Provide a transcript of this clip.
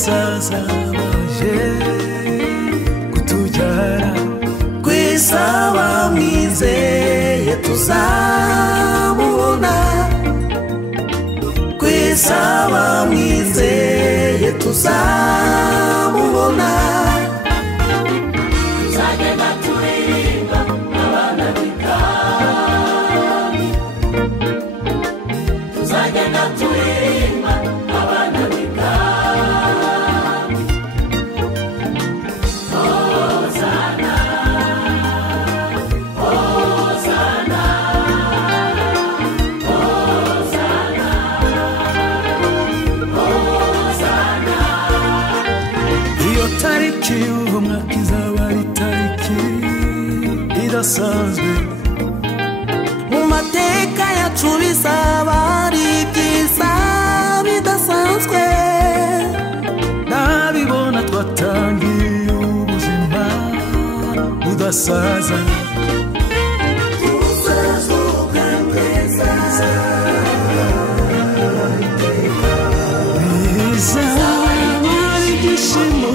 umusaza waje kutujyana kwisaba mwizeye tuzamubona kwisaba mwizeye tuzamubona tuzagenda turirimba abana b'ibwami tuzagenda turirimba abana b'ibwami Hosana Hosana Hosana Hosana iyo tariki y'uwo mwaka izaba ari tariki idasanzwe mu mateka yacu bizaba ari byiza bidasanzwe nabibona twatangiye ubuzima budasaza bizaba ari ibyishimo